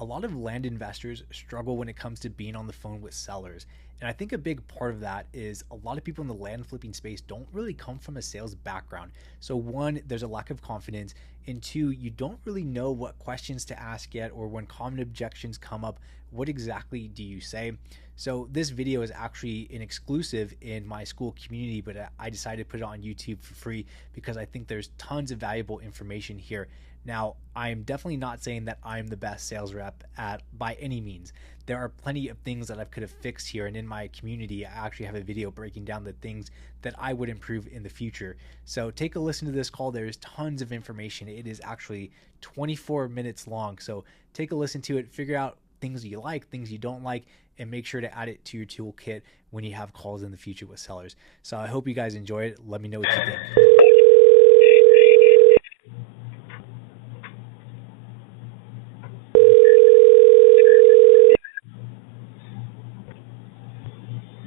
A lot of land investors struggle when it comes to being on the phone with sellers. And I think a big part of that is a lot of people in the land flipping space don't really come from a sales background. So, one, there's a lack of confidence. And two, you don't really know what questions to ask yet, or when common objections come up, what exactly do you say? So, this video is actually an exclusive in my school community, but I decided to put it on YouTube for free because I think there's tons of valuable information here. Now, I'm definitely not saying that I'm the best sales rep at by any means. There are plenty of things that I could have fixed here, and in my community, I actually have a video breaking down the things that I would improve in the future. So take a listen to this call. There's tons of information. It is actually 24 minutes long. So take a listen to it, figure out things you like, things you don't like, and make sure to add it to your toolkit when you have calls in the future with sellers. So I hope you guys enjoy it. Let me know what you think.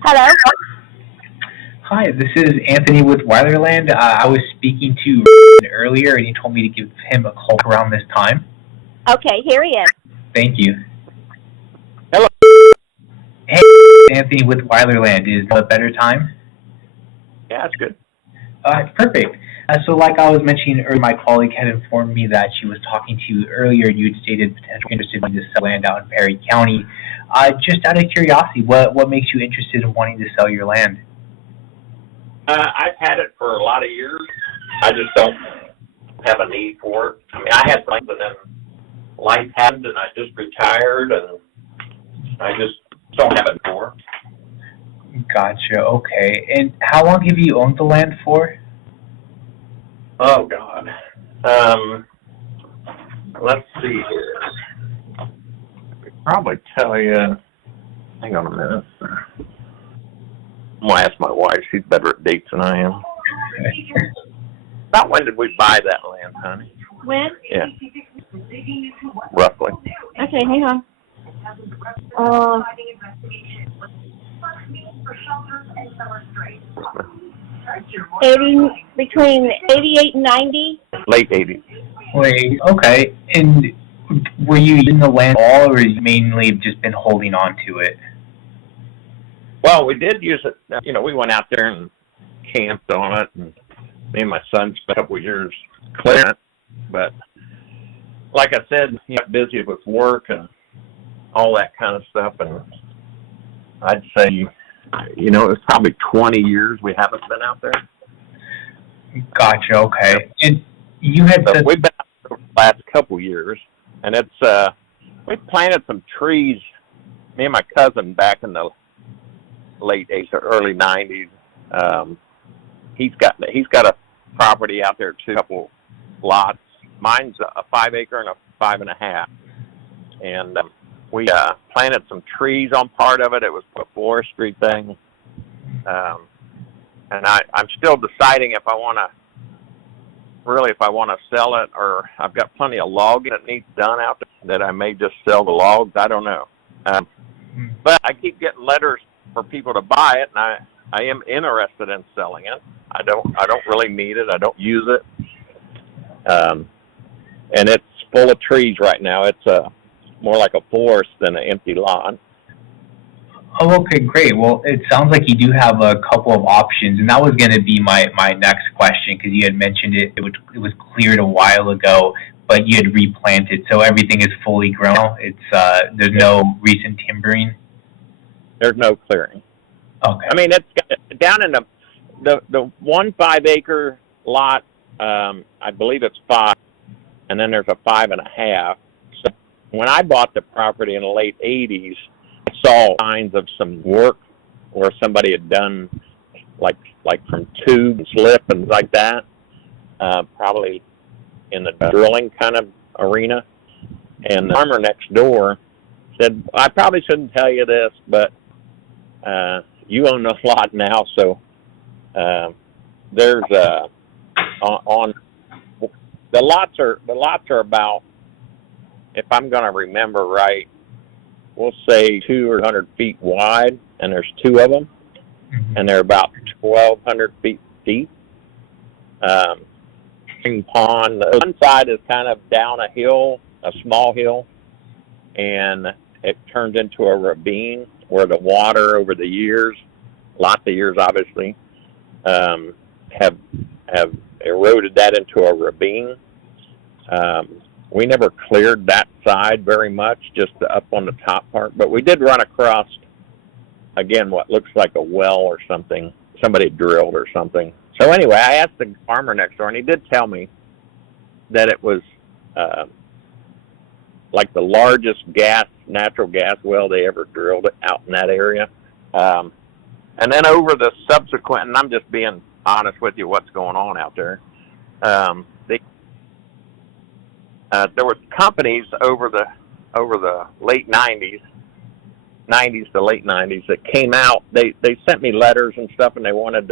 Hello? Hi, this is Anthony with Weilerland. I was speaking to earlier, and he told me to give him a call around this time. Okay, here he is. Thank you. Hello. Hey, Anthony with Weilerland. Is now a better time? Yeah, that's good. Perfect. So like I was mentioning earlier, my colleague had informed me that she was talking to you earlier, and you had stated potential interest in to sell land out in Perry County. Just out of curiosity, what makes you interested in wanting to sell your land? I've had it for a lot of years. I just don't have a need for it. I mean, I had something, and then life happened, and I just retired, and I just don't have it for. Gotcha. Okay. And how long have you owned the land for? Oh, God. Let's see here. I could probably tell you. Hang on a minute. I'm going to ask my wife. She's better at dates than I am. About when did we buy that land, honey? When? Yeah. Roughly. Okay, hang on. Between 88 and 90. Late 80s. Wait, okay. And were you using the land at all, or you mainly just been holding on to it? Well, we did use it. You know, we went out there and camped on it, and me and my son spent a couple of years clearing it. But like I said, you know, busy with work and all that kind of stuff, and I'd say, you know, it's probably 20 years we haven't been out there. Gotcha. Okay. And you had So said we've been out there for the last couple of years, and it's we planted some trees. Me and my cousin back in the late 80s or early 90s. He's got a property out there too, a couple lots. Mine's a 5 acre and a 5.5, and we planted some trees on part of it. It was a forestry thing, and I'm still deciding if I want to sell it, or I've got plenty of logging that needs done out there that I may just sell the logs. I don't know, but I keep getting letters for people to buy it, and I am interested in selling it. I don't really need it. I don't use it, and it's full of trees right now. It's more like a forest than an empty lot. Oh, okay, great. Well, it sounds like you do have a couple of options, and that was going to be my next question, because you had mentioned it was cleared a while ago, but you had replanted, so everything is fully grown. It's there's no recent timbering. There's no clearing. Okay. I mean, it's down in the 1 5 acre lot. I believe it's 5, and then there's a 5.5. So when I bought the property in the late 80s, I saw signs of some work where somebody had done like from tube slip and like that, probably in the drilling kind of arena. And the farmer next door said, I probably shouldn't tell you this, but you own a lot now, so there's on the lots are about, if I'm going to remember right, we'll say 200 feet wide, and there's 2 of them, and they're about 1,200 feet deep. Pond. The one side is kind of down a hill, a small hill, and it turned into a ravine where the water over the years, lots of years obviously, have eroded that into a ravine. We never cleared that side very much, just up on the top part, but we did run across, again, what looks like a well or something, somebody drilled or something. So anyway, I asked the farmer next door, and he did tell me that it was like the largest natural gas well they ever drilled out in that area. And then over the subsequent, and I'm just being honest with you, what's going on out there. There were companies over the late '90s to late '90s that came out. They sent me letters and stuff, and they wanted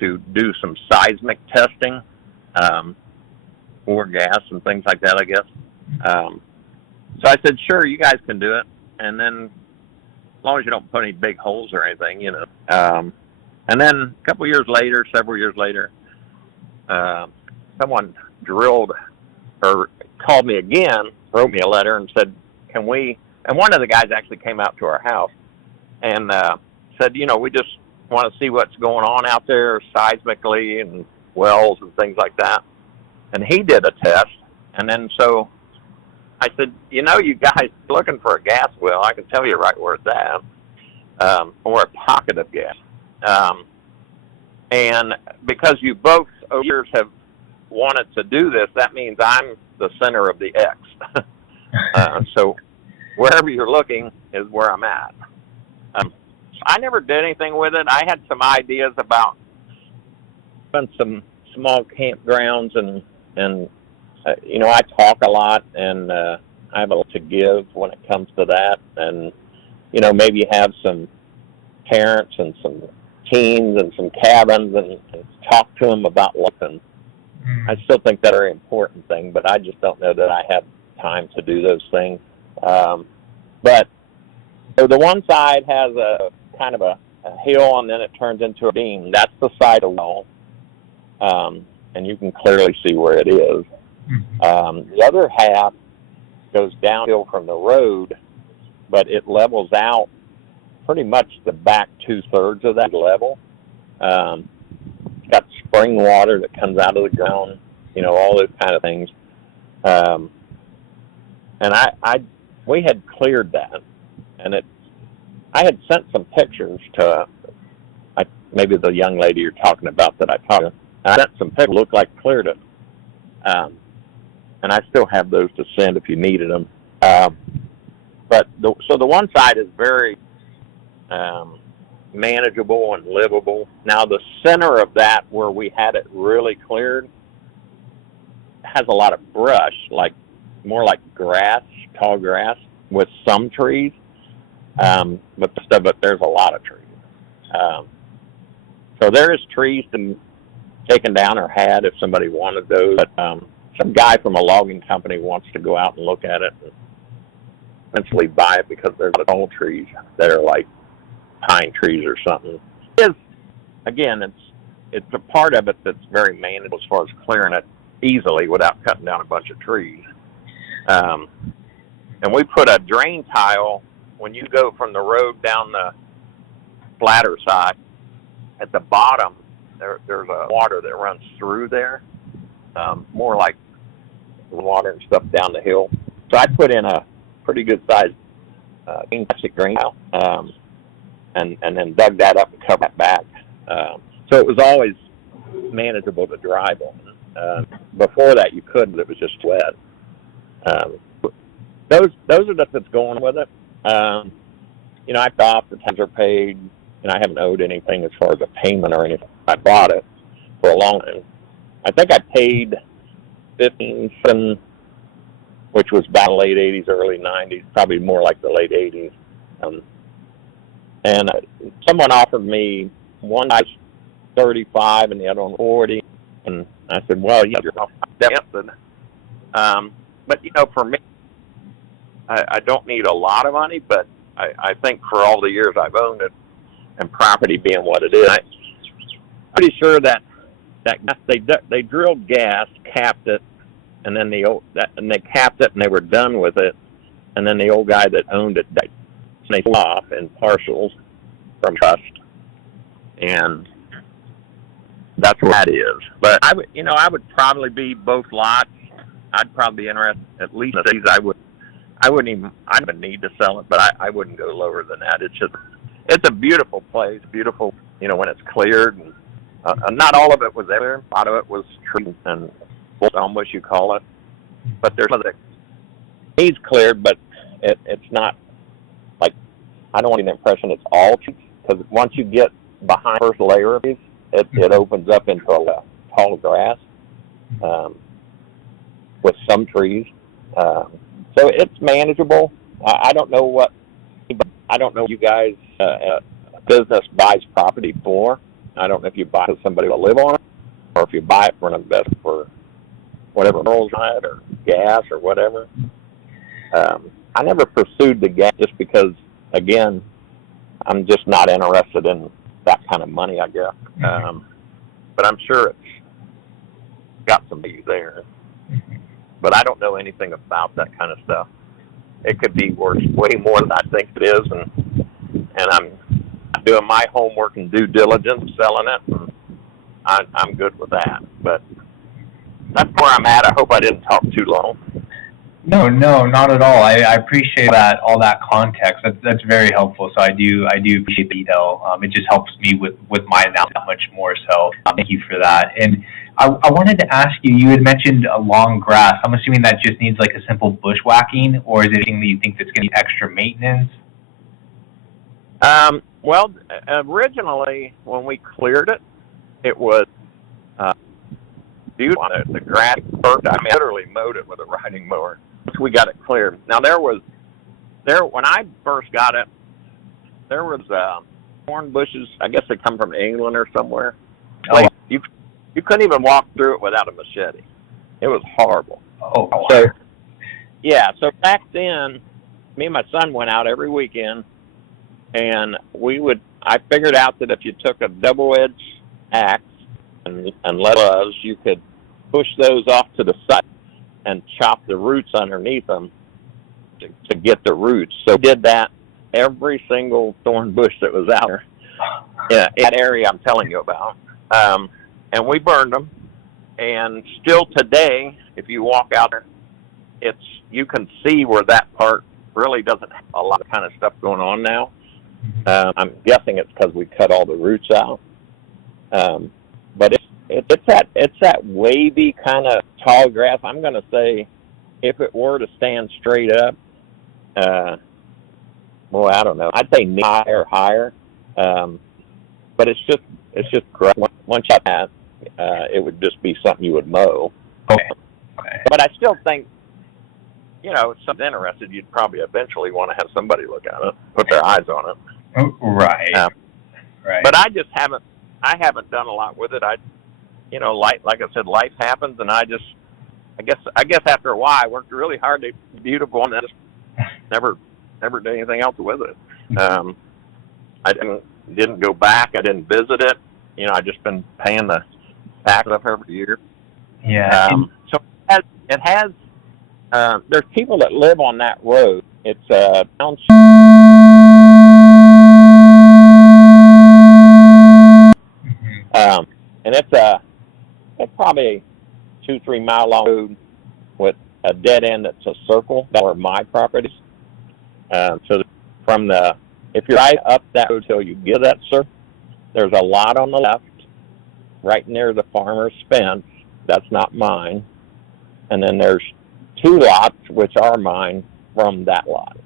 to do some seismic testing for gas and things like that, I guess. So I said, sure, you guys can do it, and then as long as you don't put any big holes or anything, you know. And then several years later, someone drilled or called me again, wrote me a letter and said, can we, and one of the guys actually came out to our house and said, you know, we just want to see what's going on out there seismically and wells and things like that. And he did a test. And then so I said, you know, you guys looking for a gas well, I can tell you right where it's at, or a pocket of gas. And because you both over the years have wanted to do this, that means I'm the center of the X. So wherever you're looking is where I'm at. I never did anything with it. I had some ideas about some small campgrounds and you know, I talk a lot and I have a lot to give when it comes to that. And, you know, maybe have some parents and some teens and some cabins and talk to them about life. And I still think that's a very important thing, but I just don't know that I have time to do those things. But so the one side has a kind of a hill and then it turns into a beam. That's the side of the wall. And you can clearly see where it is. The other half goes downhill from the road, but it levels out pretty much the back 2/3 of that level. It's got spring water that comes out of the ground, you know, all those kind of things. And we had cleared that, and I had sent some pictures to maybe the young lady you're talking about that I talked to. I sent some pictures, looked like cleared it. And I still have those to send if you needed them. But so the one side is very manageable and livable. Now the center of that, where we had it really cleared, has a lot of brush, more like grass, tall grass, with some trees. But there's a lot of trees. So there is trees taken down or had if somebody wanted those. But some guy from a logging company wants to go out and look at it and eventually buy it because there's tall trees that are like pine trees or something. Again, it's a part of it that's very manageable as far as clearing it easily without cutting down a bunch of trees. And we put a drain tile when you go from the road down the flatter side. At the bottom, there's a water that runs through there, more like water and stuff down the hill. So I put in a pretty good sized plastic drain tile, and then dug that up and covered that back. So it was always manageable to drive on. Before that, you couldn't; it was just wet. Those are the that's going with it. You know, I thought the taxes are paid, and I haven't owed anything as far as a payment or anything. I bought it for a long time. I think I paid $15, which was about the late '80s, early '90s, probably more like the late '80s. And someone offered me one price $35 and the other one $40, and I said, "Well, yeah, you're tempted." But you know, for me, I don't need a lot of money, but I think for all the years I've owned it, and property being what it is, I'm pretty sure that they drilled gas, capped it, and then they capped it and they were done with it. and then the old guy that owned it died. They sold off in parcels from trust, and that's what that is. But I would probably be both lots. I'd probably be interested at least in these. I wouldn't even need to sell it, but I wouldn't go lower than that. It's a beautiful place, beautiful, when it's cleared. And not all of it was there. A lot of it was tree and almost you call it. But there's other needs cleared, but it's not like, I don't want the impression it's all trees, because once you get behind the first layer of trees, it opens up into a tall grass with some trees. So it's manageable. I don't know what you guys business buys property for. I don't know if you buy it because somebody will live on it, or if you buy it for an investment for whatever minerals on it or gas or whatever. I never pursued the gas just because, again, I'm just not interested in that kind of money, I guess. But I'm sure it's got some value there. But I don't know anything about that kind of stuff. It could be worth way more than I think it is, and I'm doing my homework and due diligence, selling it, and I'm good with that. But that's where I'm at. I hope I didn't talk too long. No, not at all. I appreciate all that context. That's very helpful. So I do appreciate the detail. It just helps me with my analysis that much more. So thank you for that. And I wanted to ask you. You had mentioned a long grass. I'm assuming that just needs like a simple bushwhacking, or is it anything that you think that's going to need extra maintenance? Well, originally when we cleared it, it was beautiful. The grass perfect. I literally mowed it with a riding mower. We got it cleared. Now when I first got it, there was thorn bushes. I guess they come from England or somewhere. Oh. You couldn't even walk through it without a machete. It was horrible. Oh. So yeah. So back then, me and my son went out every weekend, and I figured out that if you took a double-edged axe and gloves, you could push those off to the side and chop the roots underneath them to get the roots. So we did that every single thorn bush that was out there. Yeah, in that area I'm telling you about. And we burned them. And still today, if you walk out there, you can see where that part really doesn't have a lot of kind of stuff going on now. I'm guessing it's because we cut all the roots out. But it's that wavy kind of tall grass. I'm going to say, if it were to stand straight up, well, I don't know. I'd say knee high or higher. But it's just grass. Once you have that, it would just be something you would mow. Okay. But I still think, if something's interested, you'd probably eventually want to have somebody look at it, put their eyes on it. Right. Right. But I haven't done a lot with it. Like I said, life happens, and I guess after a while, I worked really hard to be beautiful, and then just never did anything else with it. I didn't go back. I didn't visit it. I just been paying the tax up every year. Yeah. So it has. There's people that live on that road. It's township. And it's probably a 2-3 mile long road with a dead end that's a circle. That's where my property is. So if you're right up that road till you get that circle, there's a lot on the left, right near the farmer's fence. That's not mine. And then there's 2 lots, which are mine, from that lot.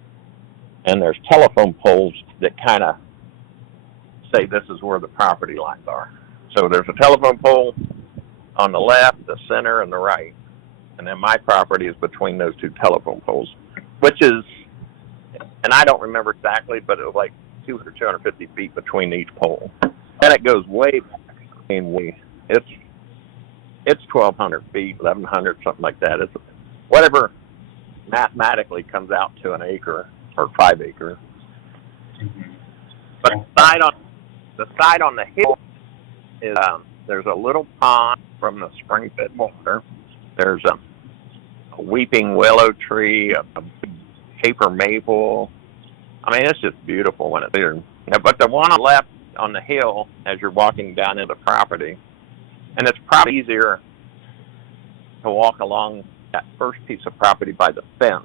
And there's telephone poles that kind of say this is where the property lines are. So there's a telephone pole on the left, the center, and the right. And then my property is between those 2 telephone poles, which is, and I don't remember exactly, but it was like 200, 250 feet between each pole. And it goes way back. It's 1,200 feet, 1,100, something like that. It's whatever mathematically comes out to an acre or 5 acres. But the side on the hill is there's a little pond from the spring fed water. There's a weeping willow tree, a caper maple. I mean, it's just beautiful when it's there. Yeah, but the one on the left on the hill as you're walking down into the property, and it's probably easier to walk along that first piece of property by the fence.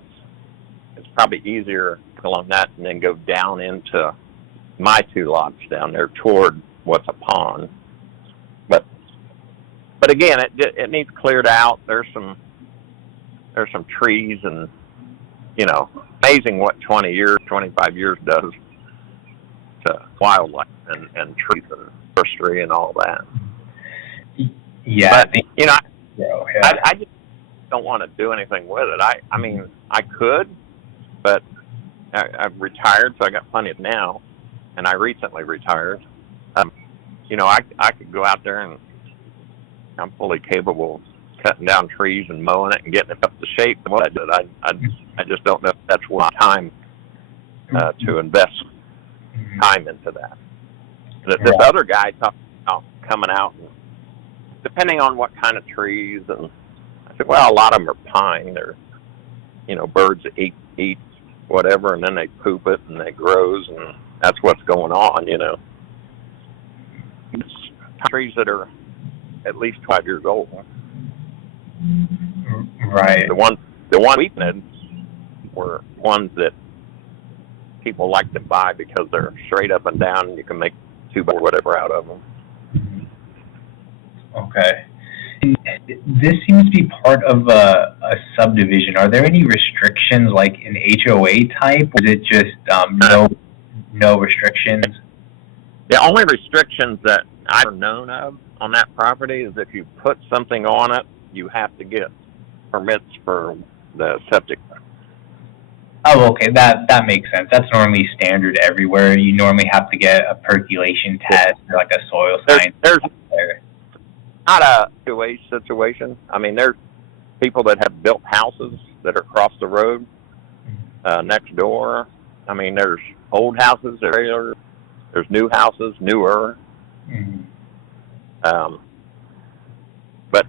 It's probably easier along that and then go down into my 2 lots down there toward what's a pond. But again, it needs cleared out. There's some trees, and amazing what 20 years, 25 years does to wildlife and trees and forestry and all that. Yeah, but I just don't want to do anything with it. I mean, I could, but I've retired, so I got plenty of now, and I recently retired. I could go out there, and I'm fully capable of cutting down trees and mowing it and getting it up to shape. What I did, I just don't know if that's worth time to invest time into that. This other guy talked about coming out, and depending on what kind of trees, and I said, well, a lot of them are pine. They're, birds eat whatever, and then they poop it, and it grows, and that's what's going on, It's trees that are at least 5 years old. Right. The ones we planted were ones that people like to buy because they're straight up and down, and you can make 2 or whatever out of them. Okay. This seems to be part of a subdivision. Are there any restrictions, like an HOA type, or is it just no restrictions? The only restrictions that I've known of on that property is if you put something on it, you have to get permits for the septic. Oh, okay. That makes sense. That's normally standard everywhere. You normally have to get a percolation test or like a soil science. There's not a two-way situation. I mean, there's people that have built houses that are across the road next door. I mean, there's old houses, there's new houses, newer. Mm-hmm. But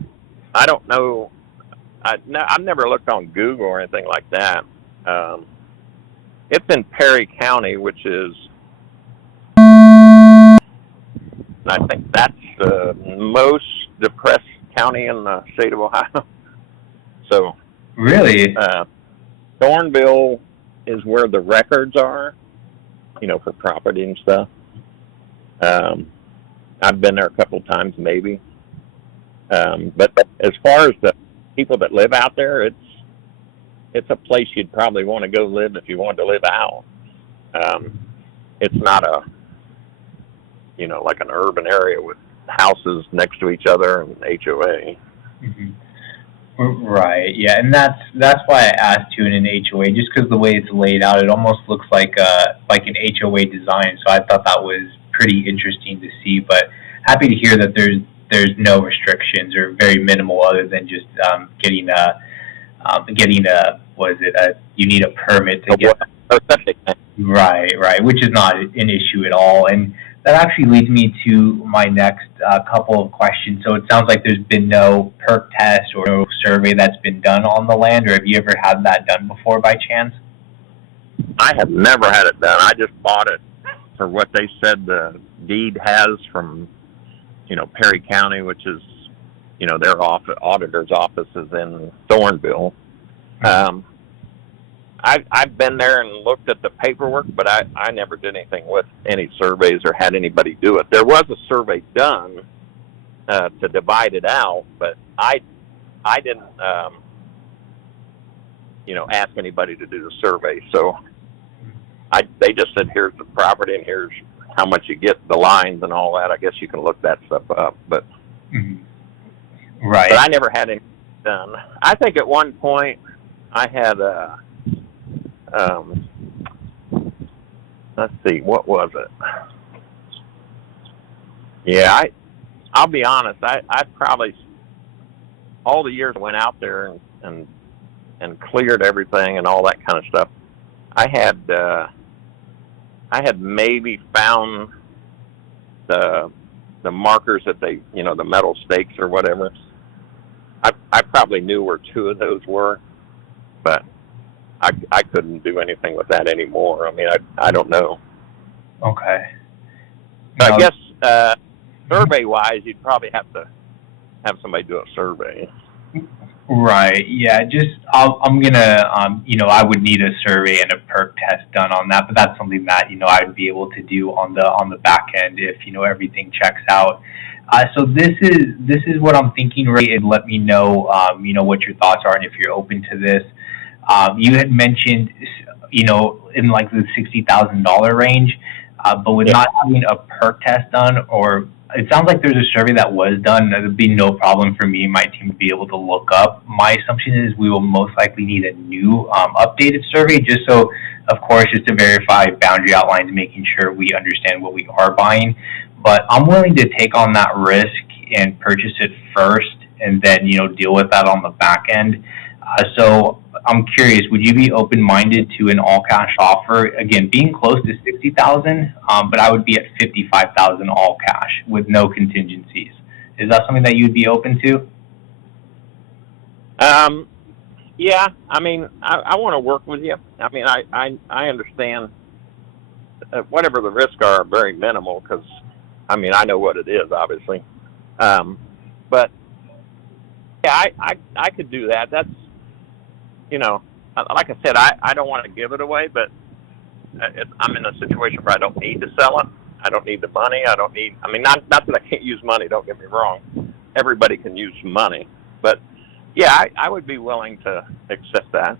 I don't know. I've never looked on Google or anything like that. It's in Perry County, which is, I think that's the most depressed county in the state of Ohio. So, really, Thornville is where the records are, for property and stuff. I've been there a couple times, maybe. But as far as the people that live out there, it's a place you'd probably want to go live if you wanted to live out. It's not like an urban area with houses next to each other and HOA. Mm-hmm. Right. Yeah, and that's why I asked you in an HOA, just because the way it's laid out, it almost looks like an HOA design. So I thought that was pretty interesting to see. But happy to hear that there's no restrictions or very minimal, other than just getting a you need a permit to get. Right, which is not an issue at all. And that actually leads me to my next couple of questions. So it sounds like there's been no perk test or no survey that's been done on the land, or have you ever had that done before by chance? I have never had it done. I just bought it for what they said the deed has from, Perry County, which is, their auditor's office is in Thornville. I've been there and looked at the paperwork, but I never did anything with any surveys or had anybody do it. There was a survey done to divide it out, but I didn't, ask anybody to do the survey. So they just said, here's the property and here's how much you get, the lines and all that. I guess you can look that stuff up, but right. But I never had anything done. I think at one point I had let's see, what was it? Yeah, I'll be honest. I probably, all the years I went out there and cleared everything and all that kind of stuff, I had maybe found the markers that they, the metal stakes or whatever. I probably knew where 2 of those were, but I couldn't do anything with that anymore. I mean, I don't know. Okay. So No, I guess survey-wise, you'd probably have to have somebody do a survey. right. Yeah. I'm gonna, I would need a survey and a perk test done on that, but that's something that I'd be able to do on the back end if everything checks out. So this is what I'm thinking, Ray, and let me know, what your thoughts are and if you're open to this. You had mentioned, in like the $60,000 range, but with Yeah. not having a perk test done, or it sounds like there's a survey that was done. That would be no problem for me and my team to be able to look up. My assumption is we will most likely need a new updated survey, just so, of course, just to verify boundary outlines, making sure we understand what we are buying. But I'm willing to take on that risk and purchase it first, and then deal with that on the back end. So I'm curious, would you be open-minded to an all-cash offer? Again, being close to 60,000, but I would be at 55,000 all cash with no contingencies. Is that something that you'd be open to? Yeah. I mean, I want to work with you. I mean, I understand whatever the risks are very minimal because, I mean, I know what it is, obviously. But yeah, I could do that. That's, like I said, I don't want to give it away, but I'm in a situation where I don't need to sell it. I don't need the money. I mean, not that I can't use money, don't get me wrong. Everybody can use money. But yeah, I would be willing to accept that.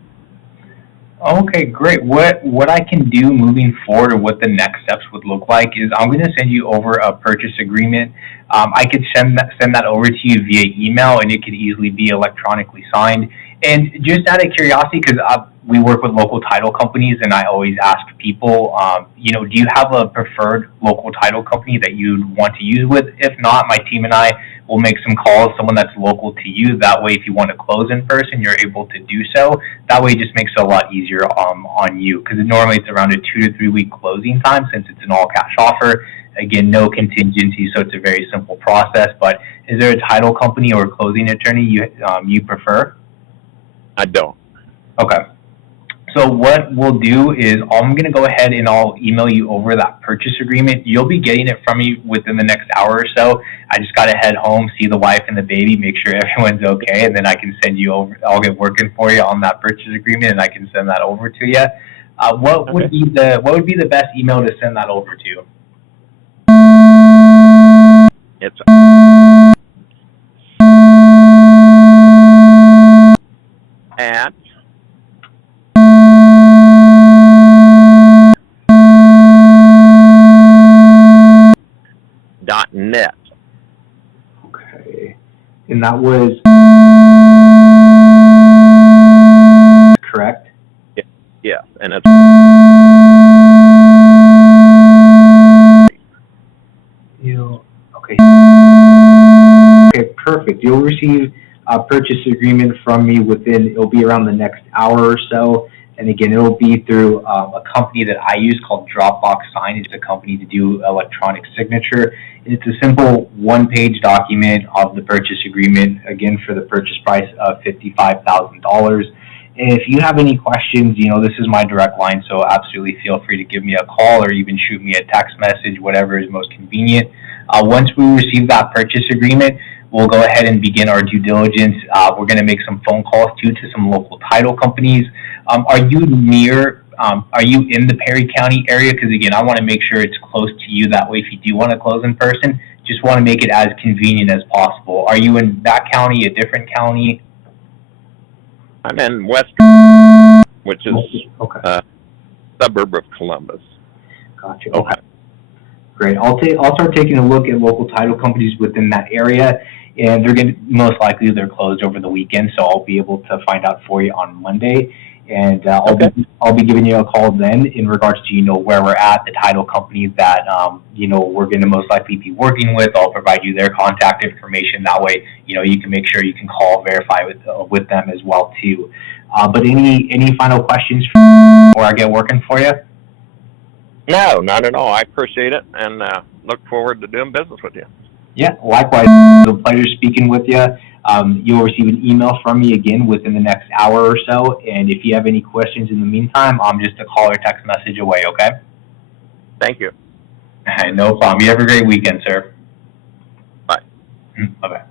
Okay, great. What I can do moving forward, or what the next steps would look like, is I'm going to send you over a purchase agreement. I could send that over to you via email, and it could easily be electronically signed. And just out of curiosity, because we work with local title companies, and I always ask people, do you have a preferred local title company that you'd want to use with? If not, my team and I will make some calls, someone that's local to you. That way, if you want to close in person, you're able to do so. That way, it just makes it a lot easier on you, because normally it's around a 2 to 3 week closing time since it's an all cash offer. Again, no contingency, so it's a very simple process. But is there a title company or closing attorney you prefer? I don't. Okay. So what we'll do is I'm going to go ahead and I'll email you over that purchase agreement. You'll be getting it from me within the next hour or so. I just got to head home, see the wife and the baby, make sure everyone's okay, and then I can send you over. I'll get working for you on that purchase agreement, and I can send that over to you. What would be the best email to send that over to? It's at .net. Okay. And that was correct? Yeah, and it's okay. Okay, perfect. You'll receive a purchase agreement from me it'll be around the next hour or so. And again, it'll be through a company that I use called Dropbox Sign. It's a company to do electronic signature. It's a simple one-page document of the purchase agreement, again, for the purchase price of $55,000. If you have any questions, this is my direct line, so absolutely feel free to give me a call or even shoot me a text message, whatever is most convenient. Once we receive that purchase agreement, we'll go ahead and begin our due diligence. We're going to make some phone calls to some local title companies. Are you in the Perry County area? Because again, I want to make sure it's close to you. That way, if you do want to close in person, just want to make it as convenient as possible. Are you in that county, a different county? I'm in West, which is a suburb of Columbus. Gotcha. Okay. Great. I'll start taking a look at local title companies within that area, and most likely they're closed over the weekend, so I'll be able to find out for you on Monday. And I'll be giving you a call then in regards to where we're at, the title companies that we're going to most likely be working with. I'll provide you their contact information. That way, you can make sure you can call, verify with them as well too. But any final questions before I get working for you? No, not at all. I appreciate it and look forward to doing business with you. Yeah, likewise. It was a pleasure speaking with you. You'll receive an email from me again within the next hour or so. And if you have any questions in the meantime, I'm just a call or text message away, okay? Thank you. No problem. You have a great weekend, sir. Bye. Bye-bye.